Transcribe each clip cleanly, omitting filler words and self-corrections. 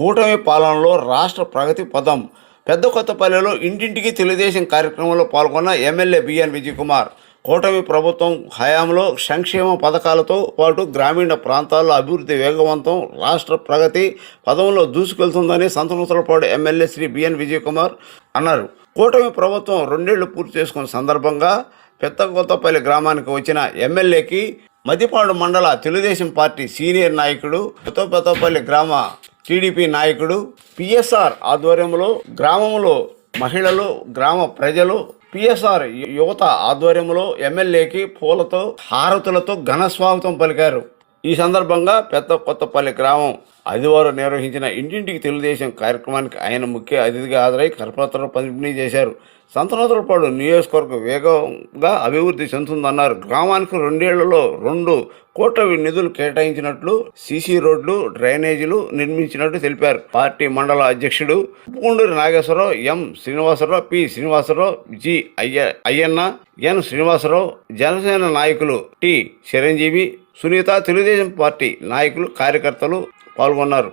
కూటమి పాలనలో రాష్ట్ర ప్రగతి పదం. పెద్ద కొత్తపల్లిలో ఇంటింటికి తెలుగుదేశం కార్యక్రమంలో పాల్గొన్న ఎమ్మెల్యే బిఎన్ విజయ్ కుమార్ కూటమి ప్రభుత్వం హయాంలో సంక్షేమ పథకాలతో పాటు గ్రామీణ ప్రాంతాల్లో అభివృద్ధి వేగవంతం, రాష్ట్ర ప్రగతి పదంలో దూసుకెళ్తుందని సంతనూతలపాడు ఎమ్మెల్యే శ్రీ బిఎన్ విజయ్ కుమార్ అన్నారు. కూటమి ప్రభుత్వం 2 ఏళ్లు పూర్తి చేసుకున్న సందర్భంగా పెద్ద కొత్తపల్లి గ్రామానికి వచ్చిన ఎమ్మెల్యేకి మదిపాడు మండల తెలుగుదేశం పార్టీ సీనియర్ నాయకుడు, పెద్దపల్లి గ్రామ టీడీపీ నాయకుడు పిఎస్ఆర్ ఆధ్వర్యంలో గ్రామంలో మహిళలు, గ్రామ ప్రజలు, పిఎస్ఆర్ యువత ఆధ్వర్యంలో ఎమ్మెల్యేకి పూలతో, హారతులతో ఘన స్వాగతం పలికారు. ఈ సందర్భంగా పెద్ద కొత్తపల్లి గ్రామం ఆదివారం నిర్వహించిన ఇంటింటికి తెలుగుదేశం కార్యక్రమానికి ఆయన ముఖ్య అతిథిగా హాజరై కరపత్రాలు పంపిణీ చేశారు. సంతనూతలపాడు నియోజకవర్గం వేగంగా అభివృద్ధి చెందుతుందన్నారు. గ్రామానికి 2 ఏళ్లలో 2 కోట్ల నిధులు కేటాయించినట్లు, సీసీ రోడ్లు, డ్రైనేజీలు నిర్మించినట్టు తెలిపారు. పార్టీ మండల అధ్యక్షుడు ఉప్పుకొండూరి నాగేశ్వరరావు, ఎం శ్రీనివాసరావు, పి శ్రీనివాసరావు, జి అయ్యన్న, ఎన్ శ్రీనివాసరావు, జనసేన నాయకులు టి చిరంజీవి, సునీత, తెలుగుదేశం పార్టీ నాయకులు, కార్యకర్తలు పాల్గొన్నారు.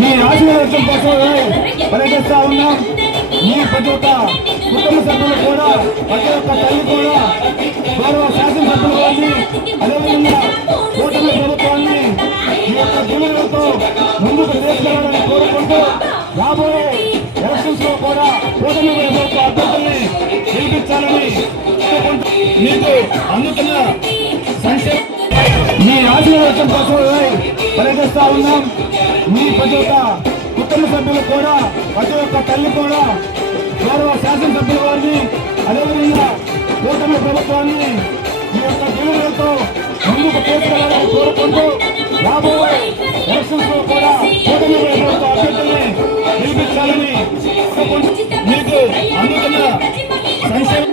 మీ ఆశీర్వాదం కోసం పనిచేస్తా ఉన్నాం. మీ ప్రతి ఒక్క కుటుంబ సభ్యులు కూడా, ప్రతి ఒక్క తల్లి కూడా, గౌరవ శాసనసభ్యులు వారిని, అదేవిధంగా కూటమి ప్రభుత్వాన్ని మీ యొక్క దీవెనలతో ముందుకు తీసుకెళ్లాలని కోరుకుంటూ, రాబోయే ఎలక్షన్స్ లో కూడా కూటమి ప్రభుత్వ అభ్యర్థుల్ని గెలిపించాలని మీకు అందుతున్న సంక్షేమ మీ ఆశీర్వాదం కోసం పనిచేస్తా ఉన్నాం. మీ ప్రతి ఒక్క కుటుంబ సభ్యులు కూడా, ప్రతి ఒక్క తల్లి కూడా, గౌరవ శాసనసభ్యుల వారిని, అదేవిధంగా కూటమి ప్రభుత్వాన్ని మీ యొక్క దీవెనలతో ముందుకు తీసుకెళ్లాలని కోరుకుంటూ, రాబోయే ఎలక్షన్స్ లో కూడా కూటమి ప్రభుత్వ అభ్యర్థుల్ని గెలిపించాలని మీకు అందుతున్న సంక్షేమ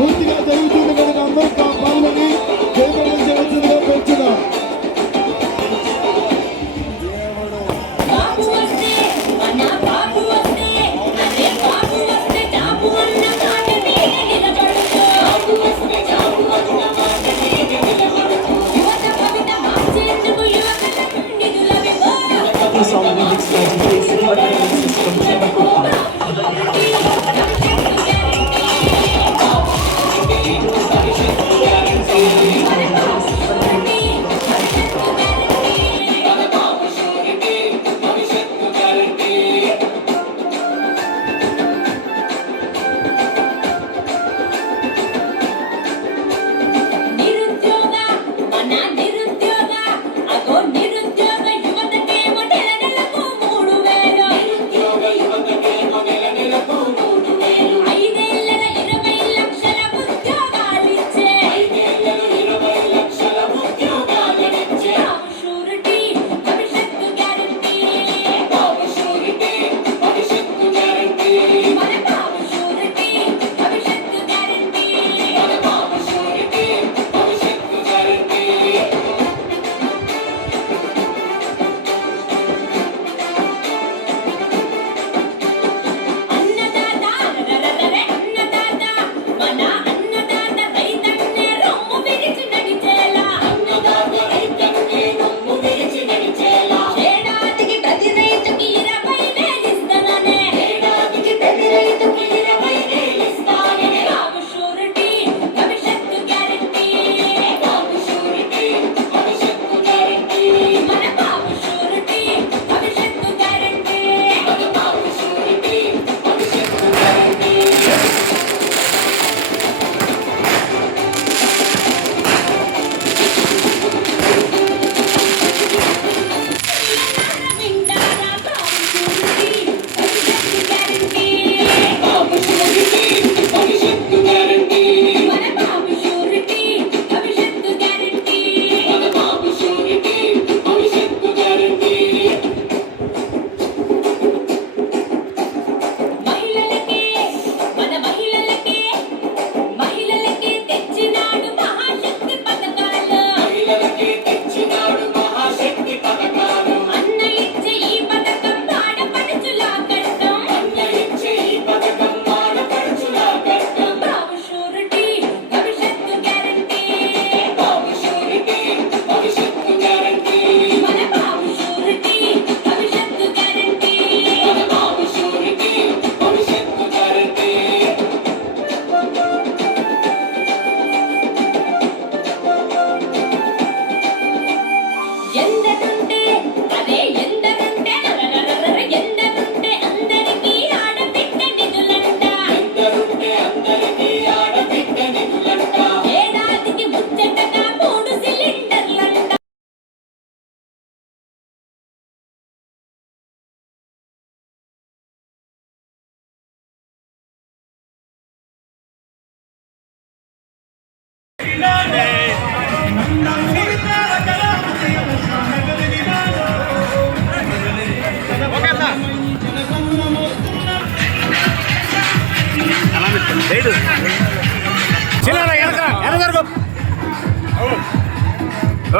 పూర్తిగా జరుగుతుంది కనుక అందరూ పాల్గొని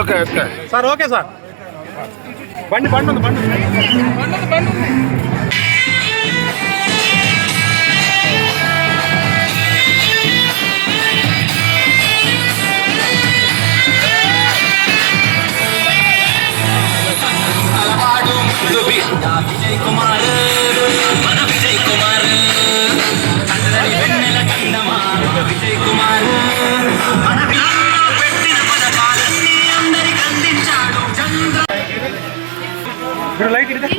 okay okay sir okay sir బండి బండి ఉంది బండి విజయ్ కుమార్ మన విజయ్ కుమార్ అందరి వెన్నెల కందమా విజయ్ కుమార్ మన పెట్టిన పథకాలన్నీ అందరికి అందించాడు చంద్ర లైట్ ఇదే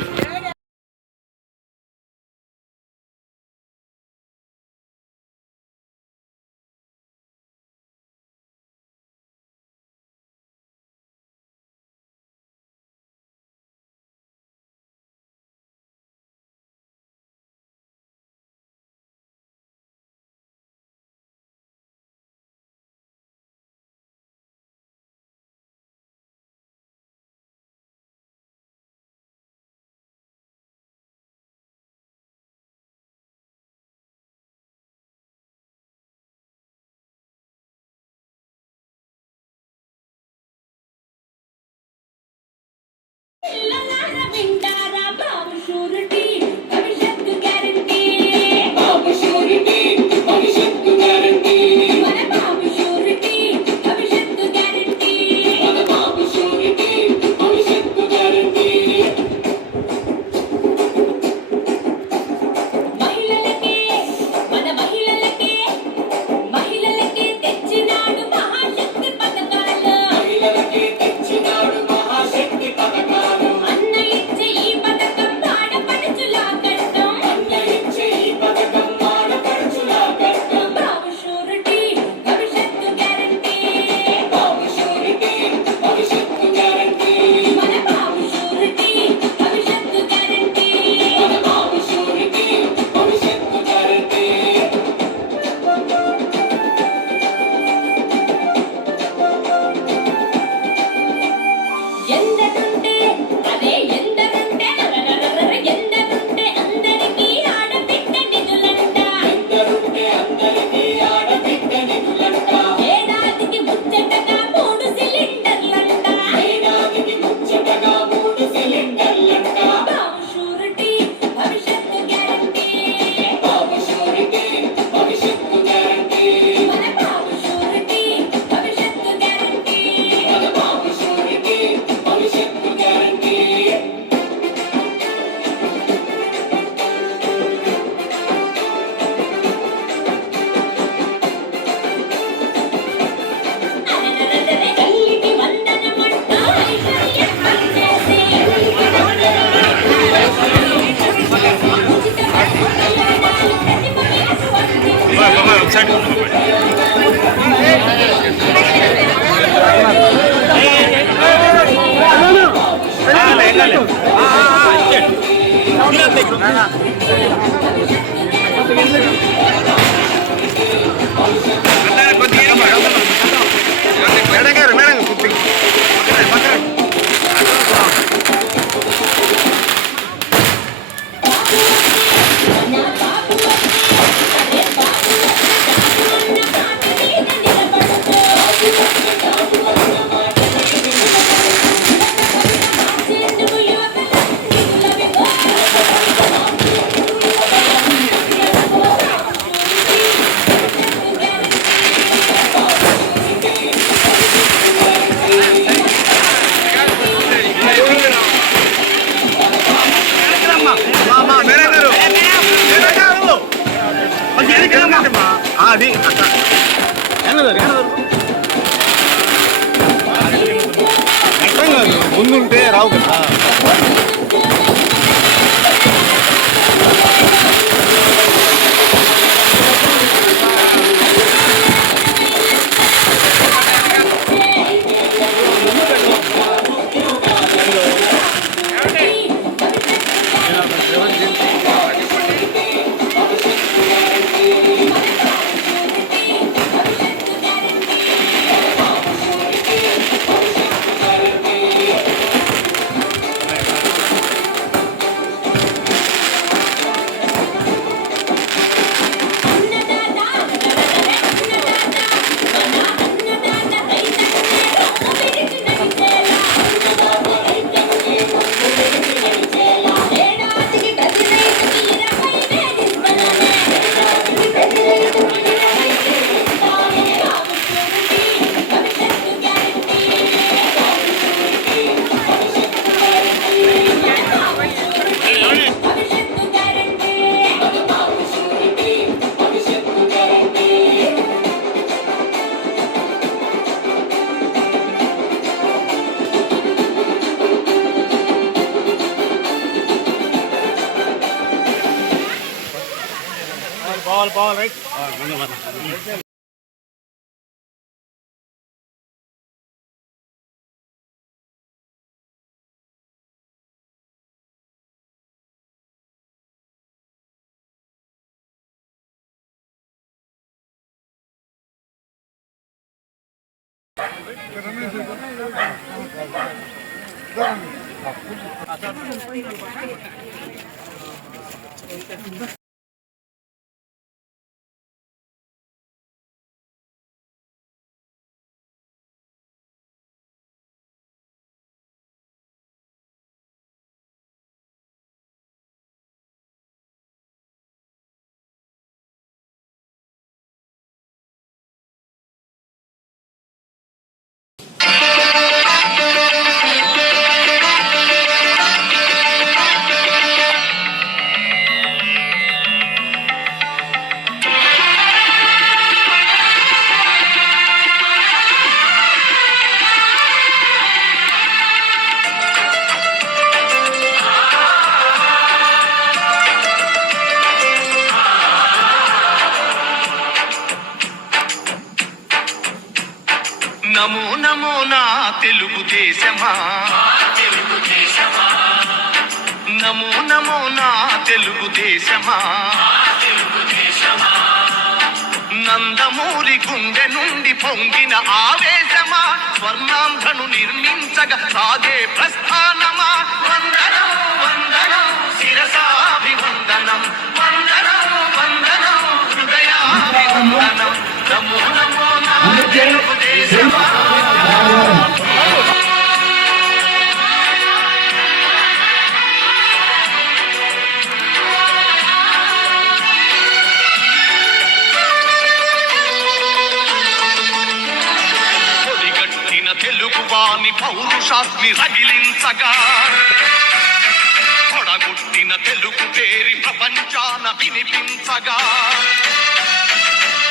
వింటారా బాబు షూరిటీ భవిష్యత్తు గ్యారంటీ బాబు షూరిటీ భవిష్యత్తు గ్యారంటీ మన బాబు షూరిటీ భవిష్యత్తు గ్యారంటీ మన బాబు షూరిటీ భవిష్యత్తు గ్యారంటీ మహిళలకే మన మహిళలకే తెచ్చినాడు మహాశక్తి పథకాలు మహిళలకే తెచ్చినాడు మహాశక్తి పథకాలు అన్న ఇచ్చే ఈ పథకం ఆడపడుచులా కష్టం అన్న ఇచ్చే ఈ పథకం ఆడపడుచులా కష్టం బాబు షూరిటీ భవిష్యత్తు గ్యారంటీ బాబు షూరిటీ భవిష్యత్తు గ్యారంటీ మన బాబు షూరిటీ భవిష్యత్తు గ్యారంటీ మన బాబు షూరిటీ భవిష్యత్తు గ్యారంటీ ఎందరుంటే అదే ఎందరుంటే ఎందరుంటే అందరికీ ఆడబిడ్డ నిధులంట ఎందరుంటే అందరికీ ఆడబిడ్డ నిధులంట ఏడాదికి ముచ్చటగా 3 సిలిండర్లంట ఏడాదికి ముచ్చటగా 3 సిలిండర్లంట బాబు షూరిటీ భవిష్యత్తు గ్యారంటీ బాబు షూరిటీ భవిష్యత్తు గ్యారంటీ మన బాబు షూరిటీ భవిష్యత్తు గ్యారంటీ మన బాబు షూరిటీ భవిష్యత్తు గ్యారంటీ తల్లికి వందనమంట ఐశ్వర్యం వచ్చేసి ఉచిత ప్రయాణాలు ప్రతి మహిళకు వర్తించి ముందుంటే రావు కదా పోవాలి రైట్. నమో నమో నా తెలుగుదేశమా, నమో నమో నా తెలుగుదేశమా, నందమూరి గుండె నుండి పొంగిన ఆవేశమా, స్వర్ణాంధ్రను నిర్మించగా సాగే ప్రస్థానమా, వందనం వందనం శిరసాభివందనం, వందనం వందనం హృదయాభివందనం, నమో నమో నా తెలుగుదేశమా. తెలుగువాని పౌరుషాస్ని రగిలించగా, పొడగొట్టిన తెలుగు పేరి ప్రపంచాన వినిపించగా,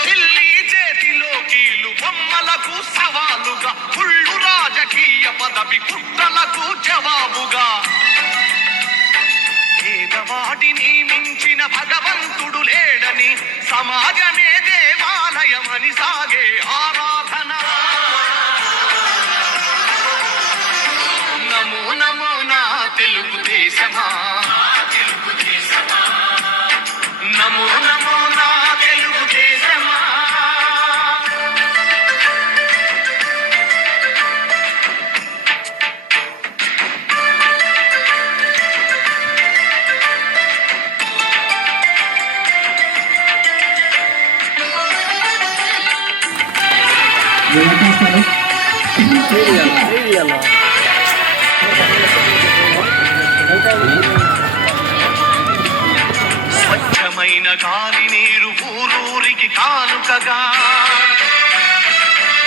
ఢిల్లీ చేతిలో కీలు బొమ్మలకు సవాలుగా, కుళ్ళు రాజకీయ పదవి కుట్రలకు జవాబుగా, పేదవాడిని మించిన భగవంతుడు లేడని, సమాజమే దేవాలయమని సాగే ఆరాధన. నమో నమో నా తెలుగుదేశమా, నమో నమో నా తెలుగుదేశమా. స్వచ్ఛమైన గాలి నీరు ఊరూరికి కానుకగా,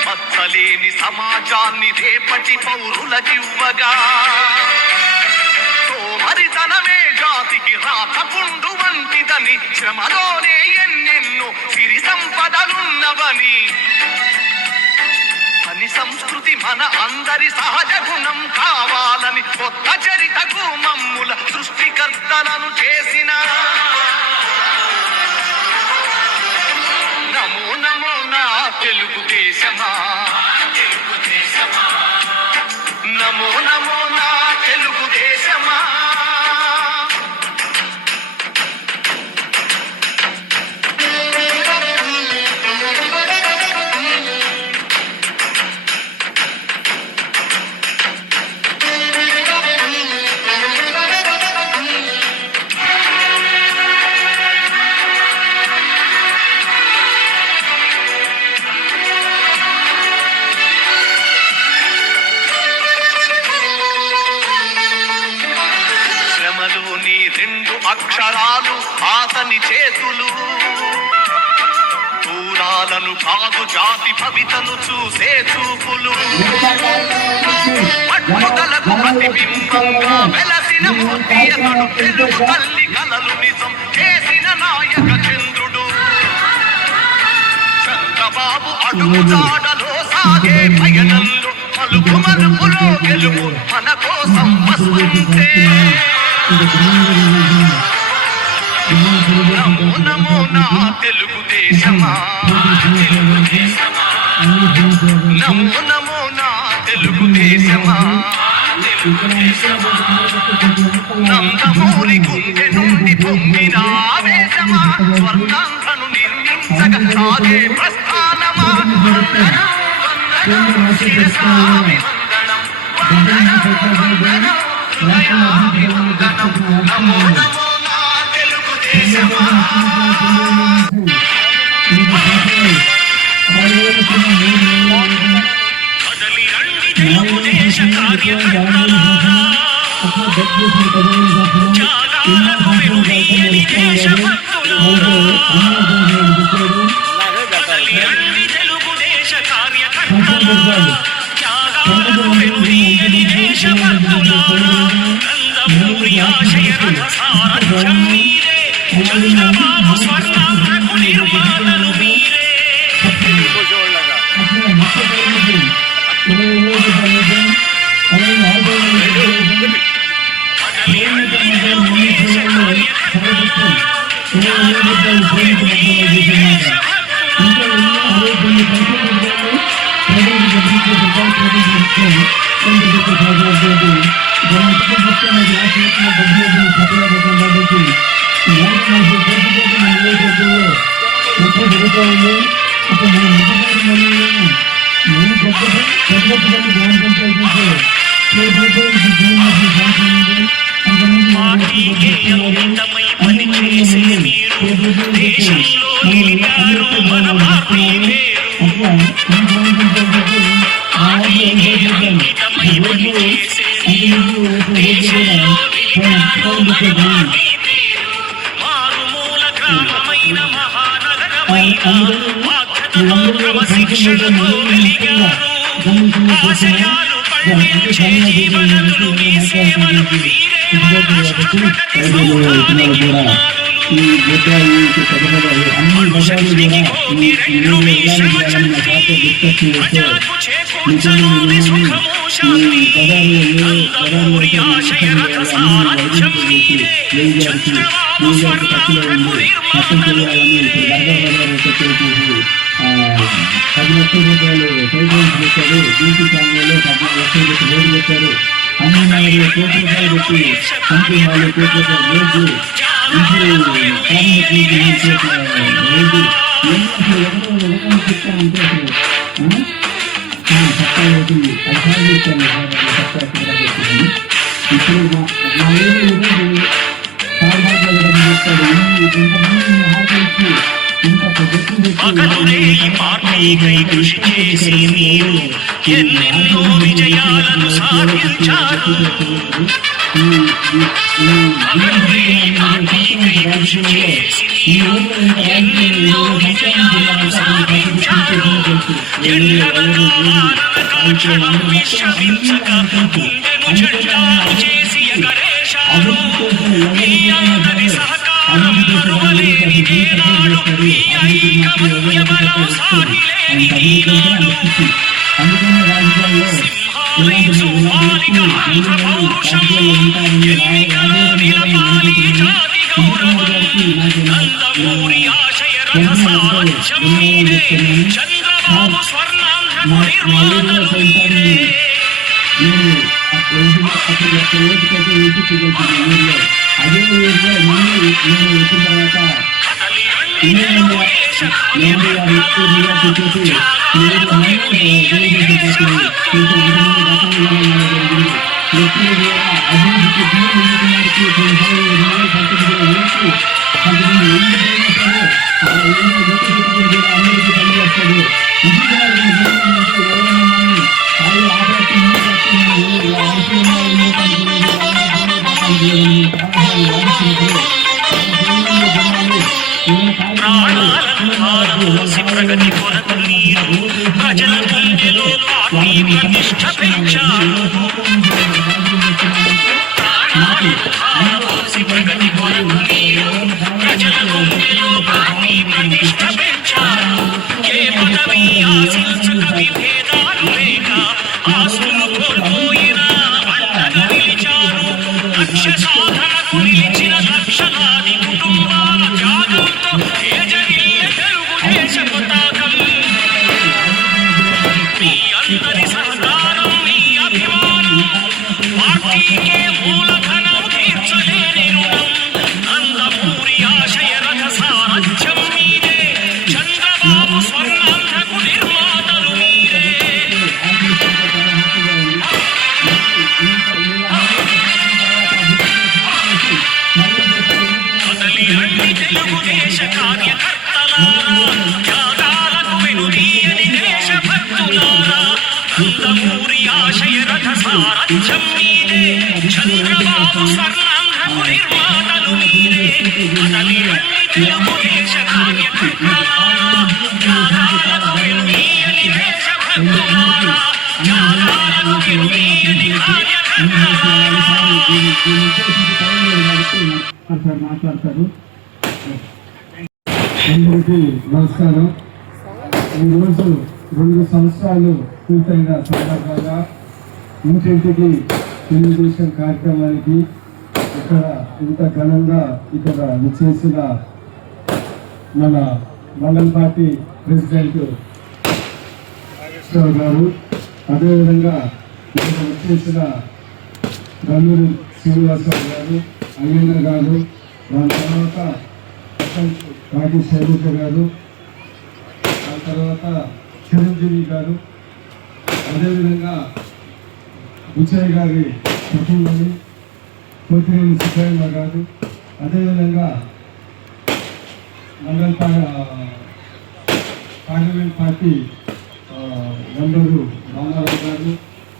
మచ్చలేని సమాజాన్ని రేపటి పౌరులకివ్వగా, సోమరితనమే జాతికి రాతపుండు వంటిదని, శ్రమలోనే ఎన్నెన్నో సిరి సంపదలున్నవని, పని సంస్కృతి మన అందరి సహజ గుణం కావాలని, కొత్త చరితకు మమ్ముల సృష్టికర్తలను చేసిన. నమో నమో నా తెలుగుదేశమా, నమో నమో నా తెలుగుదేశమా. శ్రమలోని రెండు అక్షరాలు అతని చేతులు, దూరాలను కాదు జాతి భవితను చూసే చూపులు, పట్టుదలకు ప్రతిబింబంగా వెలసిన మూర్తి అతడు, తెలుగు తల్లి కలలు నిజం చేసిన నాయక చంద్రుడు. చంద్రబాబు అడుగు జాడలో సాగే పయనంలో, మలుపు మలుపులో గెలుపు మన కోసం వస్తుంటే. నమో నమో నా తెలుగుదేశమా నమో నమో నా తెలుగుదేశమా నందమూరి గుండె నుండి పొంగిన ఆవేశమా స్వర్ణాంధ్రను నిర్మించగ సాగే ప్రస్థానమా వందనం వందనం శిరసాభివందనం వందనం వందనం హృదయాభివందనం నమో నమో నా తెలుగుదేశమా కదలి రండి తెలుగుదేశ కార్యకర్తలారా త్యాగాలకు వెనుదీయని దేశభక్తులారా కదలి రండి తెలుగుదేశ కార్యకర్తలారా త్యాగాలకు వెనుదీయని దేశభక్తులారా నందమూరి ఆశయ రథ సారథ్యం మీరే చంద్రబాబు స్వర్ణాంధ్రకు నిర్మాతలు మీరే పార్టీకే అంకితమై పనిచేసే మీరు దేశంలో నిలిపారు మన పార్టీ పేరు పార్టీకే అంకితమై పనిచేసే మీరు దేశంలో నిలిపారు మన పార్టీ పేరు మారుమూల గ్రామమైన మహానగరమైన బాధ్యతతో క్రమశిక్షణతో వెలిగారు ఆశయాలు పండించే జీవనదులు మీ సేవలు మీరే మన రాష్ట్ర ప్రగతి సౌధానికి మనుషునికి కోటి రెండు మీ శ్రమ శక్తి ప్రజలకు చేకూర్చనుంది సుఖము శాంతి నందమూరి ఆశయ రథ సారథ్యం మీరే చంద్రబాబు స్వర్ణాంధ్రకు నిర్మాతలు మీరే 10 లక్షల రూపాయలు సైకిల్స్ పెట్టారు. బీసీ కాలనీలో 10 లక్షల రోడ్డు పెట్టారు. అన్ని 4 కోట్ల రూపాయలు పెట్టి కంపెనీ 4 కోట్ల రూపాయలు రోడ్డు ఇప్పుడు రోడ్డు ఎవరో చెప్తామంటే అసలు చట్టం అవుతుంది. అది సాధిస్తాను ఇప్పుడు మా ఊరు చెప్తాడు ఇంతమంది హాజరు పగలునే ఈ పార్టీకై కృషి చేసి మీరు ఎన్నెన్నో విజయాలను సాధించారు. పగలునే ఈ పార్టీకై కృషి చేసి మీరు ఎన్నెన్నో విజయాలను సాధించారు. ఎల్లవరూ ఆనందకాంక్షను విశ్రమించక గుండెను జెండాలు చేసి ఎగరేశారు. మీ అందరి సహకారం మరువలేని నేనాడు, మీ ఐకమత్యబలం సాగిలేని ఈనాడు. సింహాలై సుఫాలిగా ఆంధ్ర పౌరుషం ఎన్నికలో నిలపాలి జాతి గౌరవం. నందమూరి ఆశయ రథ సారథ్యం మీరే చంద్రబాబు స్వర్ణాంధ్రకు నిర్మాతలు మీరే. అదే ఊరిలో నేను వచ్చిన తర్వాత ప్రాణాలను ధారపోసి ప్రగతి కొరకు మీరు ప్రజల గుండెలో పార్టీ ప్రతిష్ఠ పెంచారు. ప్రాణాలను ధారపోసి ప్రగతి కొరకు మీరు ప్రజల గుండెలో పార్టీ ప్రతిష్ఠ పెంచారు. ఏ పదవి ఆశించక విభేదాలు లేక ఆశలు కోల్పోయినా అండగా నిలిచారు. లక్ష్య సాధనకు నిలిచిన లక్షలాది కుటుంబాలు రాజ్యం మీదే చంద్రబాబు స్వర్ణాంధ్రకు నిర్మాతలు మీరే అతని అన్ని తెలుగు దేశ కార్యకర్తలా యాదాలకు వెన్నీయని దేశభక్తులారా యాదాలకు వెన్నీయని కార్యకర్తలారా మాట్లాడతారు. అందరికీ నమస్కారం. ఈరోజు 2 సంవత్సరాలు పూర్తయిన సందర్భంగా ఇంటింటికి తెలుగుదేశం కార్యక్రమానికి ఇక్కడ ఇంత ఘనంగా ఇక్కడ విచ్చేసిన మన మండల పార్టీ ప్రెసిడెంట్ నాగేశ్వరరావు గారు, అదేవిధంగా ఇక్కడ వచ్చేసిన గల్లూరి శ్రీనివాసరావు గారు, అయ్యన్న గారు, దాని తర్వాత కాకి శైలజ గారు, దాని తర్వాత చిరంజీవి గారు, అదేవిధంగా విజయ్ గారి కుటుంబాన్ని కోతిరేని సుబ్బయ్య గారు, అదేవిధంగా మండల పార్లమెంట్ పార్టీ మెంబరు రామారావు గారు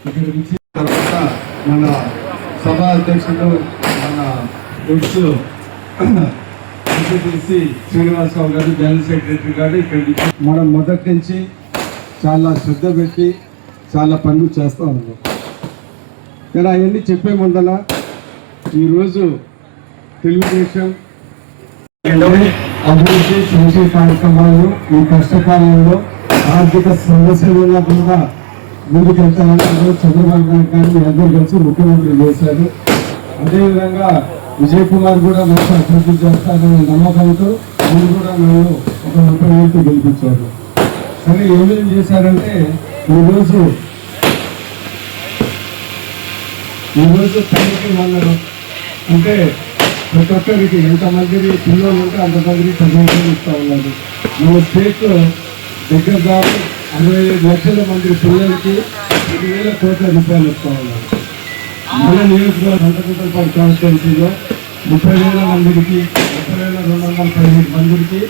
ఇక్కడ విచ్చిన తర్వాత మన సభా అధ్యక్షుడు మన ఎక్స్ ఎంపీటీసీ శ్రీనివాసరావు గారు, జనరల్ సెక్రటరీ గారు ఇక్కడ మనం మొదటి నుంచి చాలా శ్రద్ధ పెట్టి చాలా పనులు చేస్తూ ఉన్నాం. కానీ అవన్నీ చెప్పే ముందల ఈరోజు తెలుగుదేశం అభివృద్ధి సంక్షేమ కార్యక్రమాలు ఈ కష్టకాలంలో ఆర్థిక సమస్యలు కూడా ముందుకెళ్తామని చంద్రబాబు నాయుడు గారిని అందరూ కలిసి ముఖ్యమంత్రి చేశారు. అదేవిధంగా విజయ్ కుమార్ కూడా మంచి అభివృద్ధి చేస్తారనే నమ్మకంతో ఆయన కూడా నన్ను ఒక 30 ఏళ్ళకి గెలిపించారు. సరే ఏమేమి చేశారంటే ఈరోజు తల్లికి వందనం అంటే ప్రతి ఒక్కరికి ఎంతమంది పిల్లలు ఉంటే అంతమందికి చదువుకొని ఇస్తూ ఉన్నారు. మన స్టేట్లో దగ్గర దాకా 65 లక్షల మంది పిల్లలకి 10,000 కోట్ల రూపాయలు ఇస్తూ ఉన్నారు. మన నియోజకవర్గం సంతకూటలపాడు కాన్స్టిట్యున్సీలో 30,000 మందికి 30,215 మందికి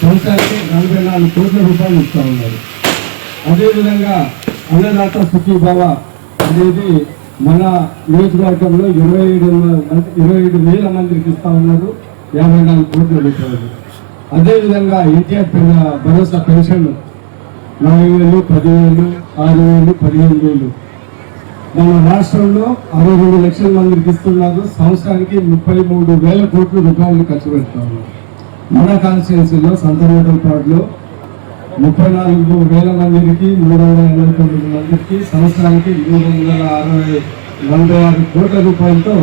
సంవత్సరానికి 44 కోట్ల రూపాయలు ఇస్తూ ఉన్నారు. అదేవిధంగా అన్నదాత సుఖీభావ అనేది మన నియోజకవర్గంలో 25,000 మందికి ఇస్తా ఉన్నారు, 54 కోట్ల రూపాయలు. అదేవిధంగా ఎన్టీఆర్ భరోసా పెన్షన్ 4,000, 10,000, 6,000, 15,000 మన రాష్ట్రంలో 62 లక్షల మందికి ఇస్తున్నారు. సంవత్సరానికి 33,000 కోట్ల రూపాయలు ఖర్చు పెడతా ఉన్నారు. మన కాన్స్టిట్యున్సీలో సంతనూటలపాడులో 34,000 మందికి 389 మందికి సంవత్సరానికి 346 కోట్ల రూపాయలతో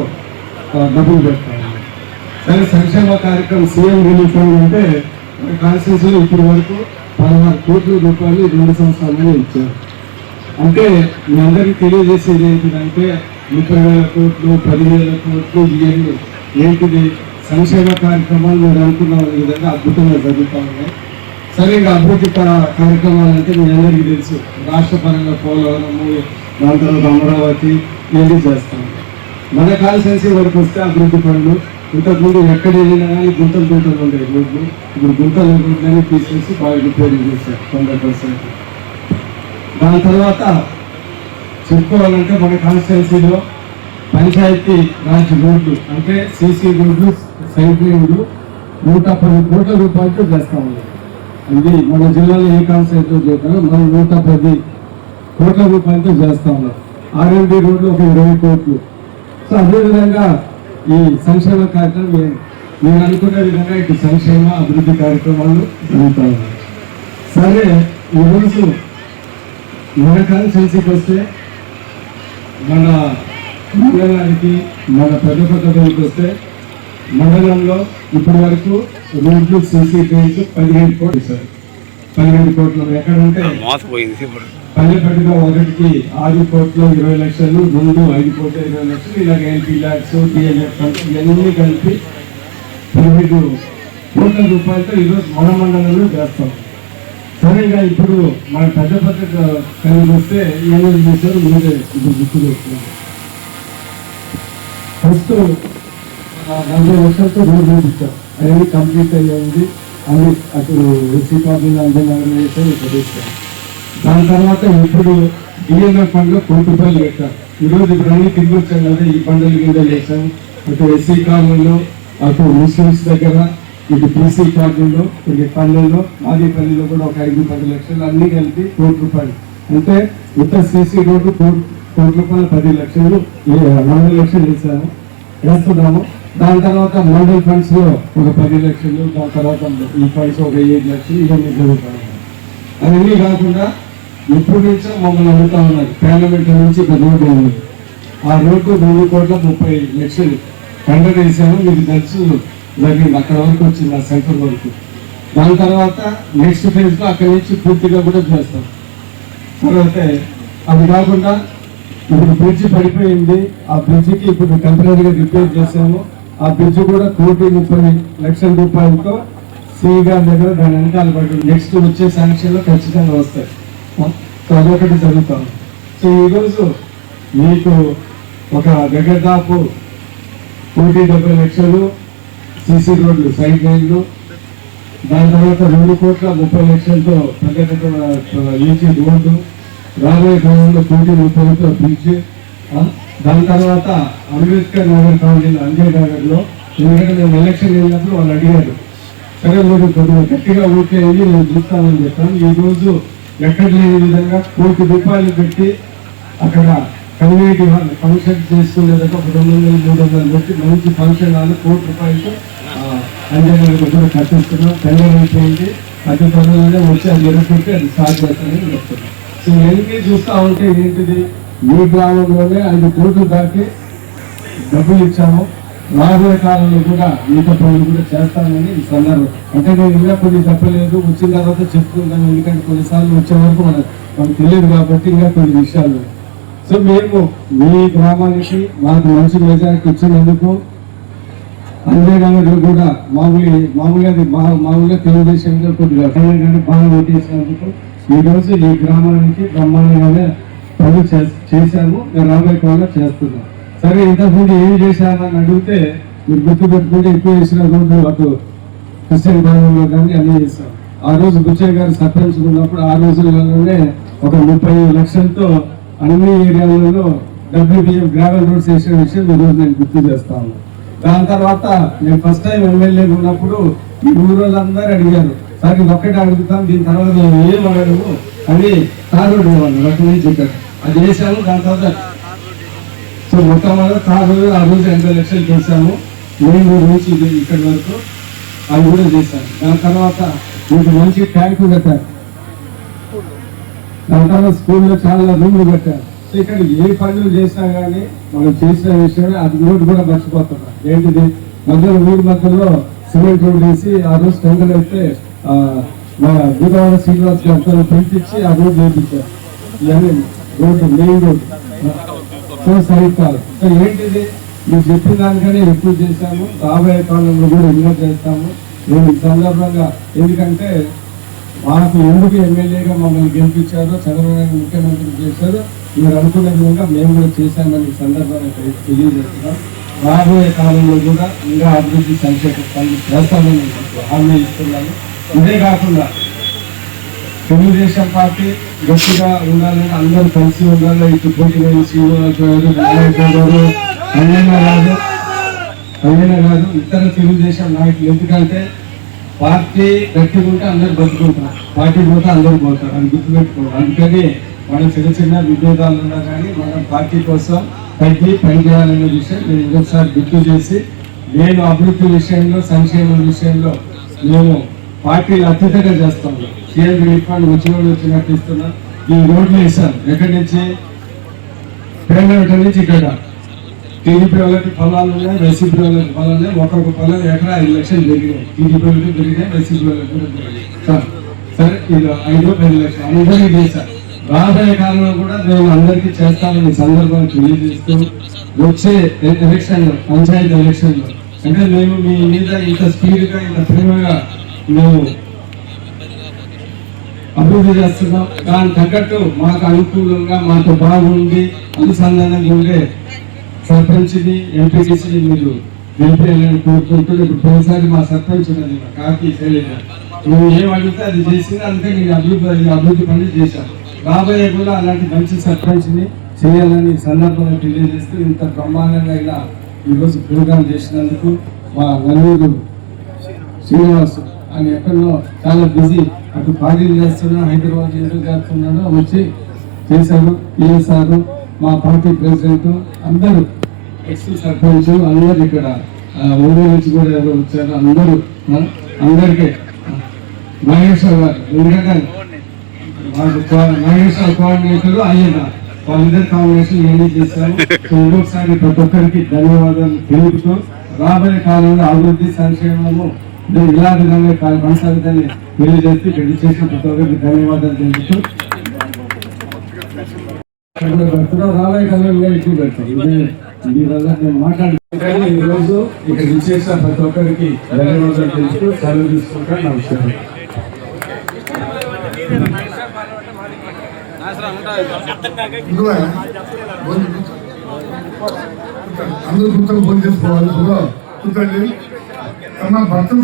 డబ్బులు పెడతాము. సరే సంక్షేమ కార్యక్రమం సీఎం రిలీఫ్ ఫండ్ అంటే మన కాన్స్టిట్యున్సీలో ఇప్పటి వరకు 16 కోట్ల రూపాయలు 2 సంవత్సరాలుగా ఇచ్చారు. అంటే మీ అందరికీ తెలియజేసేది ఏంటిదంటే 30,000 కోట్లు 10,000 కోట్లు ఇవన్నీ ఏంటిది సంక్షేమ కార్యక్రమాలు మీరు అనుకున్న విధంగా అద్భుతంగా జరుగుతూ ఉన్నాయి. సరే ఇంకా అభివృద్ధి కార్యక్రమాలు అంటే మీ అందరికీ తెలుసు, రాష్ట్ర పరంగా పోలవరము, దాని తర్వాత అమరావతి ఇవన్నీ చేస్తాం. మన కాన్స్టిట్యున్సీ వరకు వస్తే అభివృద్ధి పనులు ఇంతకుముందు ఎక్కడ వెళ్ళినా కానీ గుంతలు ఉంటాయి రోడ్లు, ఇప్పుడు గుంతలు రోడ్లన్నీ తీసేసి బాగా రిపేరింగ్ చేశారు 100%. దాని తర్వాత చెప్పుకోవాలంటే మన కాన్స్టిట్యున్సీలో పంచాయతీ రాజ్ రోడ్లు అంటే సీసీ రోడ్లు, సైక్లింగ్లు 110 కోట్ల రూపాయలతో చేస్తా ఉన్నారు. ఇది మన జిల్లాలో ఏ కాన్స్టిట్యున్సీలో చేస్తారో మనం 110 కోట్ల రూపాయలతో చేస్తా ఉన్నాం. ఆర్ఎండి రోడ్లు ఒక 20 కోట్లు. సో అదేవిధంగా ఈ సంక్షేమ కార్యక్రమం నేను అనుకునే విధంగా ఇటు సంక్షేమ అభివృద్ధి కార్యక్రమాలు జరుగుతూ ఉన్నాయి. సరే ఈరోజు మన కాన్స్టిట్యున్సీకి వస్తే మన మండలానికి మన పెద్దపల్లికి వస్తే మండలంలో ఇప్పటి వరకు రోడ్లు సీసీ డ్రైన్స్ 15 కోట్లు సార్. 12 కోట్లు ఎక్కడంటే పల్లెపట్టిలో ఒకటికి 6 కోట్ల 20 లక్షలు, 2 5 కోట్ల 20 లక్షలు, ఇలాగ ఎల్పీ ల్యాక్స్, డిఎల్ఎఫ్ ఇవన్నీ కలిపి 12 కోట్ల రూపాయలతో ఈరోజు మన మండలంలో చేస్తాం. సరేగా ఇప్పుడు మన పెద్దపల్లి కలిగి వస్తే ఏమేమి చేశారు మీరే ఇప్పుడు గుర్తు చేస్తున్నారు. ఫస్ట్ 40 లక్షలతో రోడ్డు వేయించాం, అవన్నీ కంప్లీట్ అయ్యింది. అన్ని అటు ఎస్సీ కాలనీ అంజనగర్ వేసాం, ఇక్కడ వేసాం. దాని తర్వాత ఇప్పుడు డిఎంఎఫ్ ఫండ్ లో ₹1,00,00,000 పెట్టారు. ఈరోజు ఇప్పుడు అన్ని తిరిగి వచ్చాం కదా, ఈ పండుగ కింద చేశాం. అటు ఎస్సీ కాలనీలో, అటు ముస్లిమ్స్ దగ్గర, ఇటు బీసీ కాలనీలో, ఇటు పల్లెల్లో, ఆదిపల్లిలో కూడా ఒక 5-10 లక్షలు అన్ని కలిపి ₹1,00,00,000. అంటే ఉత్తర సీసీ రోడ్డు ₹1,00,00,000 10 లక్షలు 4 లక్షలు వేస్తున్నాము. దాని తర్వాత మండల్ ఫండ్స్ లో ఒక 10 లక్షలు, దాని తర్వాత ఈ ఫండ్స్ ఒక 7 లక్షలు ఇవన్నీ జరుగుతాయి. అవన్నీ కాకుండా ఎప్పటి నుంచో మమ్మల్ని అడుగుతా ఉన్నారు, పార్లమెంట్ నుంచి ఒక రోడ్డు ఉంది, ఆ రోడ్డు ₹2,30,00,000 టెండర్ వేసాము. మీకు తెలుసు జరిగింది, అక్కడ వరకు వచ్చింది, ఆ సెంటర్ వరకు. దాని తర్వాత నెక్స్ట్ ఫేజ్ లో అక్కడి నుంచి పూర్తిగా కూడా చేస్తాం. తర్వాత అది కాకుండా ఇప్పుడు బ్రిడ్జ్ పడిపోయింది, ఆ బ్రిడ్జికి ఇప్పుడు టెంపరీగా రిపేర్ చేసాము. ఆ బ్రిడ్జ్ కూడా ₹1,30,00,000 సిఈ గారి దగ్గర దాని వెనకాల పడి నెక్స్ట్ వచ్చే శాంక్షన్ లో ఖచ్చితంగా వస్తాయి. సో అదొకటి జరుగుతాం. సో ఈరోజు మీకు ఒక దగ్గర దాపు ₹1,70,00,000 సీసీ రోడ్లు, సైడ్ లైన్లు, దాని తర్వాత ₹2,30,00,000తో పెద్ద ఈజీ రోడ్డు, రాబోయే కాలంలో ₹1,30,00,000 బ్రిడ్జ్. దాని తర్వాత అంబేద్కర్ నగర్ కాలనీలో, అంజయ్ నగర్ లో, ఎందుకంటే మేము ఎలక్షన్ వెళ్ళినప్పుడు వాళ్ళు అడిగారు, సరే మీరు కొద్దిగా గట్టిగా ఓకే అయ్యి నేను చూస్తానని చెప్పాను. ఈ రోజు ఎక్కడ లేని విధంగా ₹1,00,00,000 పెట్టి అక్కడ కమ్యూనిటీ హాల్ ఫంక్షన్ చేసుకునేదాకా ఒక 200-300 పెట్టి మంచి ఫంక్షన్ హాల్ ₹1,00,00,000 అంజయ్ నగర్ కూడా కట్టిస్తున్నాం. టెండర్ అయిపోయింది, అతి త్వరలోనే వచ్చి అది ఎదుర్కొంటే అది స్టార్ట్ చేస్తానని చెప్తున్నాం. సో ఎన్ని చూస్తా ఉంటే ఏంటిది, ఈ గ్రామంలోనే 5 కోట్లు దాటి డబ్బులు ఇచ్చాము. రాబోయే కాలంలో కూడా మిగతా పనులు కూడా చేస్తామని ఈ సందర్భం. అంటే నేను ఇంకా కొన్ని చెప్పలేదు, వచ్చిన తర్వాత చెప్పుకుంటాను, ఎందుకంటే కొన్నిసార్లు వచ్చే వరకు మనకు తెలియదు కాబట్టి ఇంకా కొన్ని విషయాలు. సో మేము మీ గ్రామానికి మాకు మంచి మెజారిటీ ఇచ్చినందుకు, అంతేకాదు కూడా మామూలుగా తెలుగుదేశంలో కొద్దిగా బాగా ఓటేసినందుకు ఈ రోజు ఈ గ్రామానికి బ్రహ్మాండంగానే పనులు చేశాము. నేను రాబోయే కాలంలో చేస్తున్నాం. సరే, ఇంతకుముందు ఏం చేశామని అడిగితే మీరు గుర్తు పెట్టుకుంటే ఎక్కువ చేసిన రోడ్లు అటు క్రిస్టియన్ గ్రామంలో కానీ అన్ని చేశాం. ఆ రోజు బుచ్చయ్య గారు సర్పంచ్ ఉన్నప్పుడు ఆ రోజుల్లోనే ఒక 30 లక్షలతో అన్ని ఏరియాలలో WBF గ్రావెల్ రోడ్స్ వేసిన విషయం ఈ రోజు నేను గుర్తు చేస్తాను. దాని తర్వాత నేను ఫస్ట్ టైం ఎమ్మెల్యే ఉన్నప్పుడు ఈ ఊరోళ్ళందరూ అడిగారు, సార్ ఇది ఒక్కటే అడుగుతాం, దీని తర్వాత మేము ఏం అడగము అని తార్ రోడ్డు ఇవ్వాలి అక్కడి నుంచి ఇక్కడ అది చేశాము. దాని తర్వాత సో మొత్తం వల్ల తార్ రోడ్డు ఆ రోజు 80 లక్షలు చేశాము. మేము నుంచి ఇక్కడి వరకు అది కూడా చేశాము. దాని తర్వాత మీకు మంచి ట్యాంకు కట్టారు, దాని తర్వాత స్కూల్లో చాలా రూమ్లు కట్టారు. సో ఇక్కడ ఏ పనులు చేసినా కానీ మనం చేసిన విషయమే అది రోడ్డు కూడా మర్చిపోతున్నాం. ఏంటిది, మధ్యలో ఊరి మధ్యలో సిమెంట్ రోడ్డు వేసి ఆ రోజు టెండర్ అయితే మా గోదావరి శ్రీనివాస్ గారితో పిలిపించి ఆ రోడ్డు వేయించారు. ఇవన్నీ రోడ్డు మెయిన్ రోడ్డు సో సరికాదు. సో ఏంటిది, మీరు చెప్పిన దానికనే ఎక్కువ చేశాము, రాబోయే కాలంలో కూడా ఇంకా చేస్తాము. నేను ఈ సందర్భంగా ఎందుకంటే మాకు ఎందుకు ఎమ్మెల్యేగా మమ్మల్ని గెలిపించారో, చంద్రబాబు నాయుడు ముఖ్యమంత్రి చేశారో, మీరు అనుకునే విధంగా మేము కూడా చేశామని ఈ సందర్భంగా తెలియజేస్తున్నాం. రాబోయే కాలంలో కూడా ఇంకా అభివృద్ధి సంక్షేమ పనులు చేస్తామని హామీ ఇస్తున్నాను. ఇదే కాకుండా తెలుగుదేశం పార్టీ గట్టిగా ఉండాలని, అందరూ కలిసి ఉండాలి. ఇటు పోటీ శ్రీనివాస్ గారు, అయ్యన్న కాదు ఇతర తెలుగుదేశం నాయకులు. ఎందుకంటే పార్టీ గట్టిగా ఉంటే అందరు బతుకుంటారు, పార్టీ పోతే అందరూ పోతారు అని గుర్తుపెట్టుకోవాలి. అందుకని మనం చిన్న చిన్న విభేదాలు ఉన్నా కానీ మనం పార్టీ కోసం పనిచేయాలనే విషయం నేను ఇంకొకసారి గుర్తు చేసి, నేను అభివృద్ధి విషయంలో, సంక్షేమం విషయంలో నేను పార్టీలు అత్యధికంగా చేస్తాను. సీఎం రిలీఫ్ ఫండ్ వచ్చినట్టు ఇస్తున్నా. ఈ రోడ్లు వేసాను ఎక్కడి నుంచి, పేమెంట్ నుంచి ఇక్కడ టీడీపీ వాళ్ళకి పొలాలు ఉన్నాయి, వైసీపీ వాళ్ళకి పొలాలు ఉన్నాయి. ఒక్కొక్క పొలం ఎకరా 5 లక్షలు పెరిగినాయి. టీడీపీ వాళ్ళకి పెరిగినాయి, వైసీపీ వాళ్ళకి కూడా పెరిగినాయి. సరే ఇది 5-10 లక్షలు అందరికీ చేశాను. రాబోయే కాలంలో కూడా నేను అందరికీ చేస్తానని సందర్భాన్ని తెలియజేస్తూ, వచ్చే ఎలక్షన్ పంచాయతీ ఎలక్షన్లో అంటే మేము మీ మీద ఇంత స్పీడ్గా, ఇంత ప్రేమగా మేము అభివృద్ధి చేస్తున్నాం. దాని తగ్గట్టు మాకు అనుకూలంగా, మాకు బాగుండి అనుసంధానంగా ఉండే సర్పంచ్ని, ఎంపీటీసీని మీరు గెలిపేయాలని కోరుకుంటూ, ఇప్పుడు పోయినసారి మా సర్పంచ్ ఉన్నది కాకి శైలజ, నువ్వు ఏం అడిగితే అది చేసింది. అందుకే నేను అభివృద్ధి పనులు చేశాను. రాబోయే కూడా అలాంటి మంచి సర్పంచ్ని చేయాలని ఈ సందర్భంగా తెలియజేస్తూ ఇంత బ్రహ్మాండంగా ఇలా ఈరోజు ప్రోగ్రాం చేసినందుకు మా నలుగురు శ్రీనివాస్ ఆయన ఎక్కడో చాలా బిజీ, అటు పార్టీలు చేస్తున్నా, హైదరాబాద్ ఎందుకు చేస్తున్నాడో వచ్చి చేశారు. పిఎస్ఆర్, మా పార్టీ ప్రెసిడెంట్, అందరూ ఎక్స్ సర్పంచ్ అందరు ఇక్కడ ఊరి నుంచి కూడా ఎవరు వచ్చారు. అందరికీ మహేశ్వర్ గారు ఎందుకంటే మహేశ్వర్ కోఆర్డినేటర్ అయ్యన్న వాళ్ళిద్దరు కాంబినేషన్ ఇవన్నీ చేశాము. ఇంకొకసారి ప్రతి ఒక్కరికి ధన్యవాదాలు తెలుపుతూ రాబోయే కాలంలో అభివృద్ధి సంక్షేమము ఇలా విధంగా కొనసాగుతాన్ని తెలియజేస్తూ ఇక్కడ చేసిన ప్రతి ఒక్కరికి ధన్యవాదాలు తెలుపుతూ రాబోయే కాలంలో ఎక్కువ పెడతాం. దీనివల్ల నేను మాట్లాడుతున్నాను. ఈ రోజు ఇక్కడ చేసిన ప్రతి ఒక్కరికి ధన్యవాదాలు తెలుపుతూ సెలవు తీసుకుంటాను. నమస్కారం. అందరూ కూర్చొని ఫోన్ చేసుకోవాలి. కూర్చోండి అమ్మ భర్తలు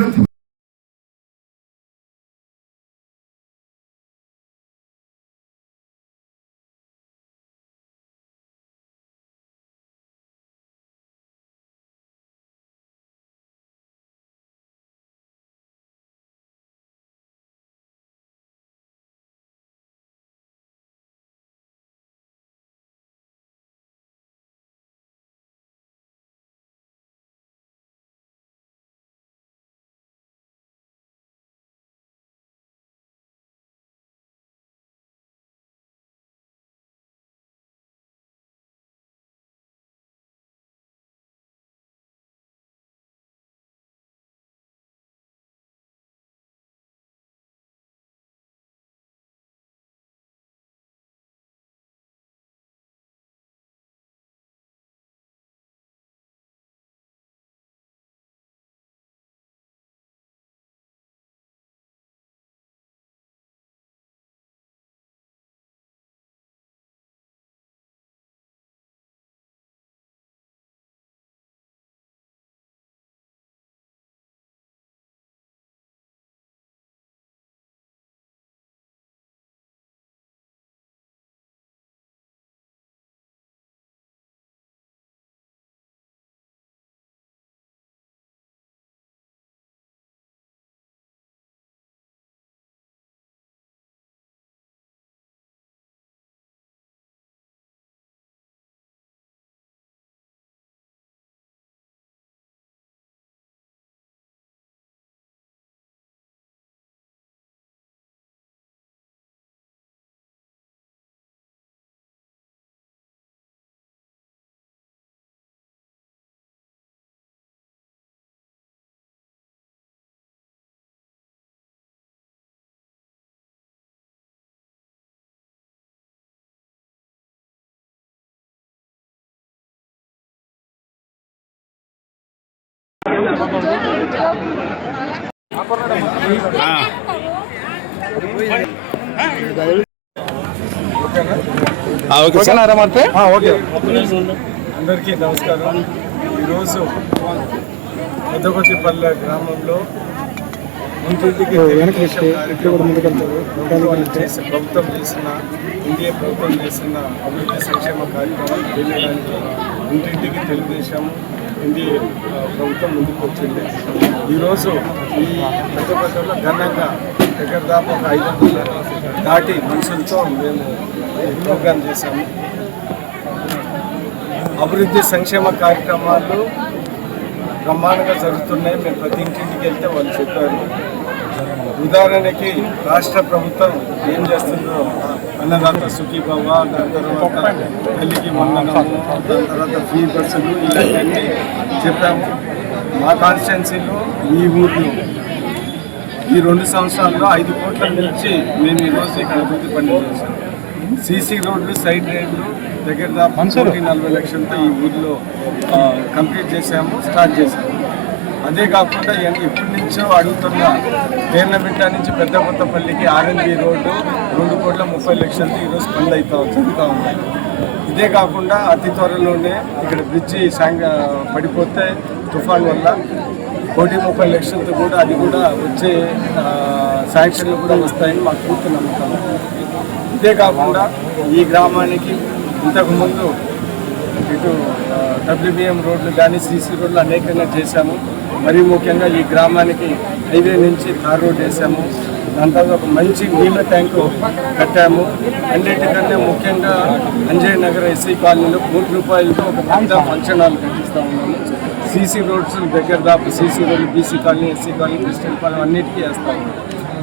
అందరికీ నమస్కారం. ఈరోజు పెద్దకొట్టిపల్లె గ్రామంలో ప్రభుత్వం చేసిన ఎన్డీఏ ప్రభుత్వం చేసిన అభివృద్ధి సంక్షేమ కార్యక్రమాలు తెలియడానికి ఇంటింటికి తెలుగుదేశం ఎన్డీఏ ప్రభుత్వం ముందుకు వచ్చింది. ఈరోజు ఈ పెద్దపల్లిలో ఘనంగా దగ్గర దాకా 500 దాటి మనుషులతో మేము ప్రోగ్రాం చేశాము. అభివృద్ధి సంక్షేమ కార్యక్రమాలు బ్రహ్మాండంగా జరుగుతున్నాయి. మేము ప్రతి ఇంటింటికి వెళ్తే వాళ్ళు చెప్పారు. ఉదాహరణకి రాష్ట్ర ప్రభుత్వం ఏం చేస్తుందో అన్నదాత సుఖీభవ, దాని తర్వాత తల్లికి వందనము, దాని తర్వాత ఫ్రీ బస్సులు ఇలాంటివన్నీ చెప్పాము. మా కాన్స్టిట్యున్సీలో ఈ ఊర్లో ఈ 2 సంవత్సరాల్లో 5 కోట్ల నుంచి మేము ఈరోజు ఇక్కడ అభివృద్ధి పనులు చేశాము. సీసీ రోడ్లు, సైడ్ రైడ్లు దగ్గర 40 లక్షలతో ఈ ఊర్లో కంప్లీట్ చేసాము, స్టార్ట్ చేశాము. అదే కాకుండా ఎప్పటి నుంచో అడుగుతున్న పేర్లబిట్ట నుంచి పెద్ద కొత్తపల్లికి ఆర్ఎన్బి రోడ్డు 2,30,00,000 ఈరోజు పనులు జరుగుతూ ఉన్నాయి. ఇదే కాకుండా అతి త్వరలోనే ఇక్కడ బ్రిడ్జి పడిపోతే తుఫాన్ వల్ల 1,30,00,000 కూడా అది కూడా వచ్చే శాంక్షన్లు కూడా వస్తాయని మాకు పూర్తి నమ్మకం. అంతేకాకుండా ఈ గ్రామానికి ఇంతకుముందు ఇటు WBM రోడ్లు కానీ సీసీ రోడ్లు అనేకంగా చేశాము. మరీ ముఖ్యంగా ఈ గ్రామానికి హైవే నుంచి తార్ రోడ్ వేసాము. దాని తర్వాత ఒక మంచి నీళ్ళ ట్యాంకు కట్టాము. అన్నిటికన్నా ముఖ్యంగా అంజయ్ నగర్ ఎస్సీ కాలనీలో ₹1,00,00,000 ఒక పెద్ద ఫంక్షన్ హాల్ కట్టిస్తూ ఉన్నాము. సీసీ రోడ్స్ దగ్గర దాపు సీసీ రోడ్లు BC colony, SC colony, Christian colony అన్నిటికీ వేస్తూ ఉన్నాము.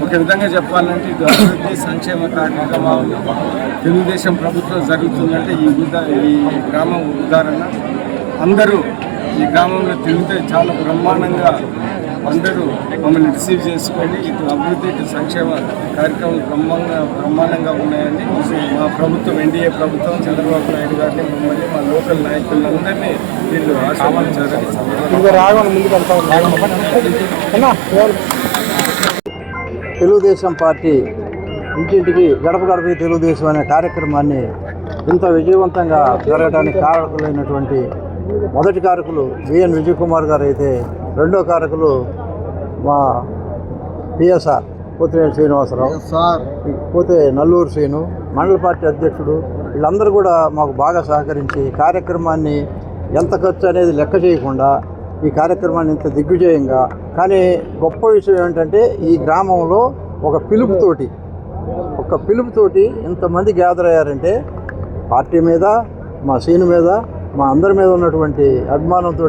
ఒక విధంగా చెప్పాలంటే ఇది అభివృద్ధి సంక్షేమ కార్యక్రమాలు తెలుగుదేశం ప్రభుత్వం జరుగుతుందంటే ఈ గ్రామం ఉదాహరణ. అందరూ ఈ గ్రామంలో తిరిగితే చాలా బ్రహ్మాండంగా అందరూ మమ్మల్ని రిసీవ్ చేసుకొని ఇటు అభివృద్ధి ఇటు సంక్షేమ కార్యక్రమాలు బ్రహ్మాండంగా ఉన్నాయండి. మా ప్రభుత్వం ఎన్డీఏ ప్రభుత్వం చంద్రబాబు నాయుడు గారిని మమ్మల్ని మా లోకల్ నాయకులందరినీ వీళ్ళు ఆశీర్వదించారని తెలుగుదేశం పార్టీ ఇంటింటికి గడప గడపకి తెలుగుదేశం అనే కార్యక్రమాన్ని ఇంత విజయవంతంగా జరగడానికి కారకులైనటువంటి మొదటి కారకులు బిఎన్ విజయ్ కుమార్ గారు అయితే, రెండో కారకులు మా పిఎస్ఆర్ పోతినేని శ్రీనివాసరావు, పోతే నల్లూరు శ్రీను, మండల పార్టీ అధ్యక్షుడు, వీళ్ళందరూ కూడా మాకు బాగా సహకరించి కార్యక్రమాన్ని ఎంత ఖర్చు అనేది లెక్క చేయకుండా ఈ కార్యక్రమాన్ని ఇంత దిగ్విజయంగా, కానీ గొప్ప విషయం ఏంటంటే ఈ గ్రామంలో ఒక పిలుపుతోటి ఇంతమంది గ్యాదర్ అయ్యారంటే పార్టీ మీద, మా సీను మీద, మా అందరి మీద ఉన్నటువంటి అభిమానంతో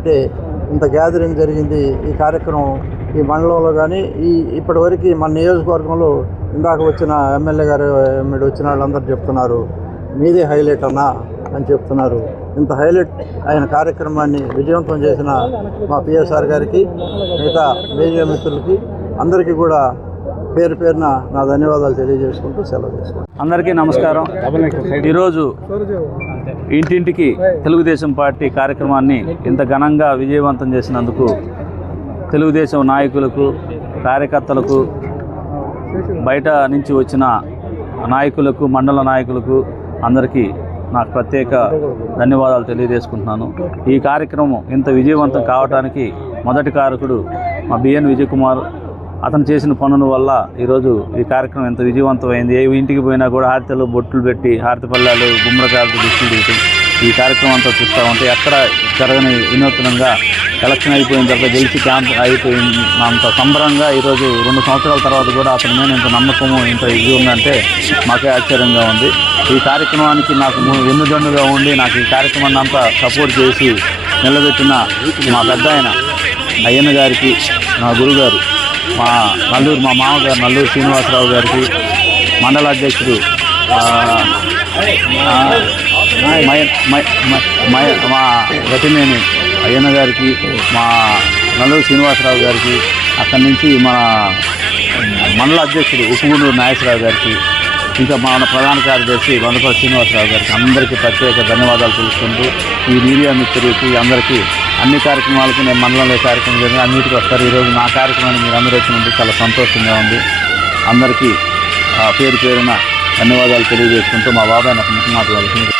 ఇంత గ్యాదరింగ్ జరిగింది. ఈ కార్యక్రమం ఈ మండలంలో కానీ ఇప్పటివరకు మన నియోజకవర్గంలో ఇందాక వచ్చిన ఎమ్మెల్యే గారు వచ్చిన వాళ్ళందరూ చెప్తున్నారు, మీదే హైలైట్ అన్నా అని చెప్తున్నారు. ఇంత హైలైట్ అయిన కార్యక్రమాన్ని విజయవంతం చేసిన మా పిఎస్ఆర్ గారికి, మిగతా మీడియా మిత్రులకి అందరికీ కూడా పేరు పేరున నా ధన్యవాదాలు తెలియజేసుకుంటూ సెలవు తీసుకుంటాను. అందరికీ నమస్కారం. ఈరోజు ఇంటింటికి తెలుగుదేశం పార్టీ కార్యక్రమాన్ని ఇంత ఘనంగా విజయవంతం చేసినందుకు తెలుగుదేశం నాయకులకు, కార్యకర్తలకు, బయట నుంచి వచ్చిన నాయకులకు, మండల నాయకులకు అందరికీ నాకు ప్రత్యేక ధన్యవాదాలు తెలియజేసుకుంటున్నాను. ఈ కార్యక్రమం ఇంత విజయవంతం కావడానికి మొదటి కారకుడు మా బిఎన్ విజయ్ కుమార్. అతను చేసిన పనుల వల్ల ఈరోజు ఈ కార్యక్రమం ఎంత విజయవంతమైంది. ఏ ఇంటికి పోయినా కూడా హారతలు బొట్లు పెట్టి, హారతి పళ్ళాలు, గుమ్మడికాయలతో దిష్టి తీయటం, ఈ కార్యక్రమం అంతా చూస్తూ ఉంటే ఎక్కడ జరగని వినూత్నంగా ఎలక్షన్ అయిపోయిన తర్వాత గెలిచి క్యాంప్ అయిపోయింది అంత సంబరంగా ఈరోజు 2 సంవత్సరాల తర్వాత కూడా అతని మీద ఇంత నమ్మకము, ఇంత ఇది ఉందంటే మాకే ఆశ్చర్యంగా ఉంది. ఈ కార్యక్రమానికి నాకు వెన్నుదన్నుగా ఉండి నాకు ఈ కార్యక్రమాన్ని అంతా సపోర్ట్ చేసి నిలబెట్టిన మా పెద్ద అయ్యన్న గారికి, నా గురుగారు మా మామగారు నల్లూరు శ్రీనివాసరావు గారికి, మండల అధ్యక్షుడు మా గతినేని అయ్యన్న గారికి, మా నల్లూరు శ్రీనివాసరావు గారికి, అక్కడి నుంచి మన మండల అధ్యక్షుడు ఉప్పుగుండూరు నాగేశ్వరరావు గారికి, ఇంకా మన ప్రధాన కార్యదర్శి వందపల్లి శ్రీనివాసరావు గారికి అందరికీ ప్రత్యేక ధన్యవాదాలు తెలుసుకుంటూ, ఈ మీడియా మిత్రులకి అందరికీ అన్ని కార్యక్రమాలకి నేను మండలంలో కార్యక్రమం జరిగిన అన్నిటికీ వస్తారు. ఈరోజు నా కార్యక్రమాన్ని మీరు అందరూ వచ్చినందుకు చాలా సంతోషంగా ఉంది. అందరికీ పేరు పేరున ధన్యవాదాలు తెలియజేసుకుంటూ మా బాబాయ్ నాకు మాట్లాడుతుంది.